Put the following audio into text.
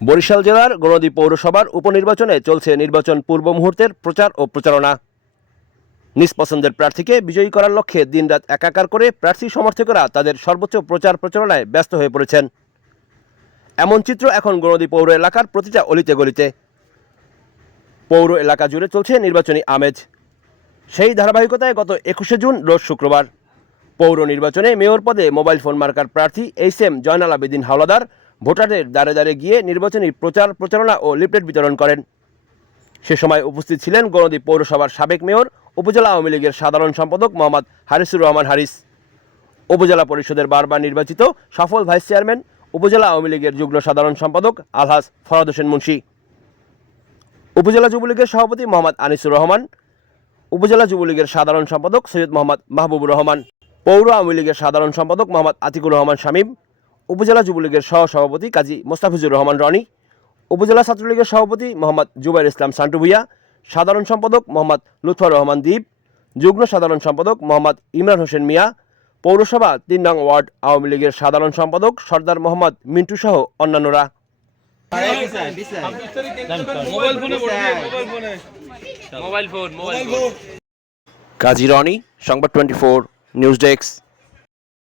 বরিশাল জেলার গণদী পৌরসভার উপনির্বাচনে চলছে নির্বাচন পূর্ব মুহূর্তের প্রচার ও প্রচারণা। নিজ পছন্দের প্রার্থীকে বিজয়ী করার লক্ষ্যে দিনরাত একাকার করে প্রার্থী সমর্থকেরা তাদের সর্বোচ্চ প্রচার প্রচারণায় ব্যস্ত হয়ে পড়েছেন। এমন চিত্র এখন গণদী পৌর এলাকার প্রতিটা অলিতে গলিতে। পৌর এলাকা জুড়ে চলছে নির্বাচনী আমেজ। সেই ধারাবাহিকতায় গত 21শে জুন রোজ শুক্রবার পৌর নির্বাচনে মেয়র পদে মোবাইল ফোন মার্কার প্রার্থী এইচএম জয়নাল আবেদীন হাওলাদার ভোটারদের দ্বারে দ্বারে গিয়ে নির্বাচনী প্রচার প্রচারণা ও লিফলেট বিতরণ করেন। সে সময় উপস্থিত ছিলেন গণদী পৌরসভার সাবেক মেয়র, উপজেলা আওয়ামী লীগের সাধারণ সম্পাদক মোহাম্মদ হারিসুর রহমান হারিস, উপজেলা পরিষদের বারবার নির্বাচিত সফল ভাইস চেয়ারম্যান, উপজেলা আওয়ামী লীগের যুগ্ম সাধারণ সম্পাদক আলহাজ ফরহাদ হোসেন মুন্সি, উপজেলা যুবলীগের সভাপতি মোহাম্মদ আনিসুর রহমান, উপজেলা যুবলীগের সাধারণ সম্পাদক সৈয়দ মোহাম্মদ মাহবুবুর রহমান, পৌর আওয়ামী লীগের সাধারণ সম্পাদক মোহাম্মদ আতিকুর রহমান শামীম, উপজেলা যুবলীগের সহসভাপতি কাজী মোস্তাফিজুর রহমান রনি, উপজেলা ছাত্রলীগের সভাপতি মোহাম্মদ জুবাইর ইসলাম সান্টু ভূঁইয়া, সাধারণ সম্পাদক মোহাম্মদ লুৎফর রহমান দ্বীপ, যুগ্ম সাধারণ সম্পাদক মোহাম্মদ ইমরান হোসেন মিয়া, পৌরসভা ৩ নং ওয়ার্ড আওয়ামী লীগের সাধারণ সম্পাদক সর্দার মোহাম্মদ মিন্টু সহ অন্যান্যরা। কাজী রনি, সংবাদ 24 নিউজ ডেস্ক।